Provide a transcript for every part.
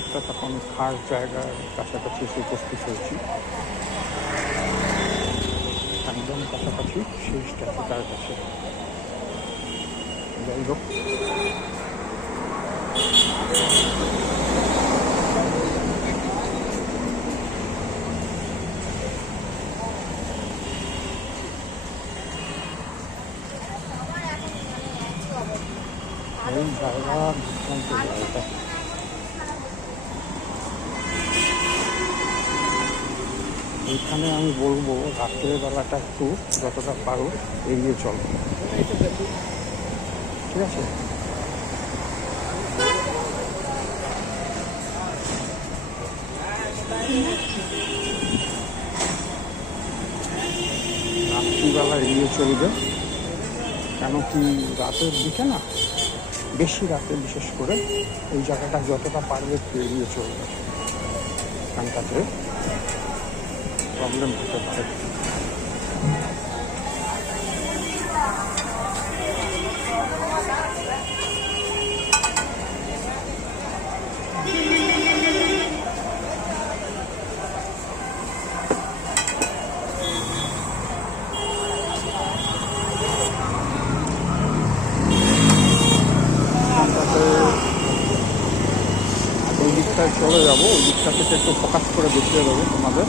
একটা তখন খাস জায়গার কাছাকাছি এসে উপস্থিত হয়েছি, একদম কাছাকাছি সেই স্ট্যাচুটার কাছে। যাই হোক, এই জায়গা দুর্দান্ত জায়গা। এইখানে আমি বলবো রাত্রের বেলাটা একটু যতটা পারো এড়িয়ে চলো, ঠিক আছে? রাত্রিবেলা এড়িয়ে চলবে, কেন কি রাতের দিকে না, বেশি রাতে বিশেষ করে এই জায়গাটা যতটা পারবে একটু এড়িয়ে চলবে, এখানটাতে প্রবলেম হতে পারে। ওই দিকটায় চলে যাবো, ওই দিকটা থেকে একটু ফোকাস করে দেখিয়ে দেবো তোমাদের।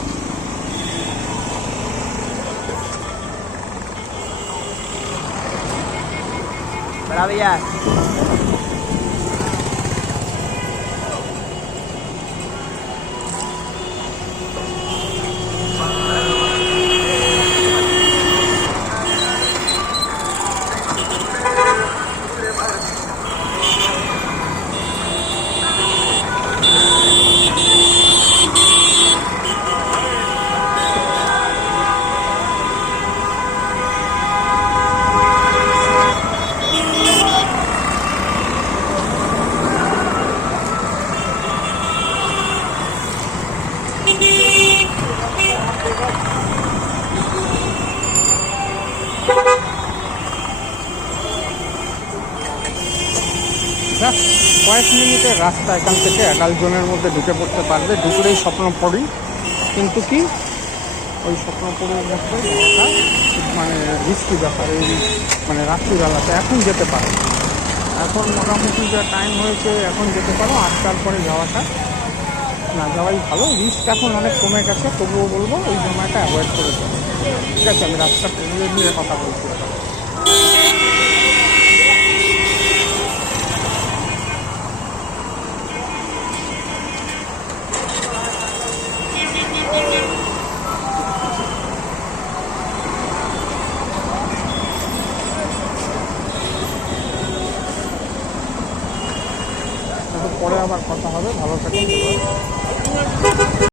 কয়েক মিনিটের রাস্তা এখান থেকে অ্যাডাল্ট জোনের মধ্যে ঢুকে পড়তে পারবে, ঢুকলেই স্বপ্নপুরী। কিন্তু কি ওই স্বপ্নপুরীর মধ্যে যাওয়াটা মানে রিস্কি ব্যাপার, এই মানে রাত্রিবেলাতে। এখন যেতে পারো, এখন মোটামুটি যা টাইম হয়েছে এখন যেতে পারো, 8টার পরে যাওয়াটা না যাওয়াই ভালো। রিস্ক এখন অনেক কমে গেছে, তবুও বলবো ওই সময়টা অ্যাভয়েড করে চলো, ঠিক আছে? আমি রাস্তা পেরিয়ে নিয়ে কথা বলছি। পরে আবার কথা হবে, ভালো থাকুন।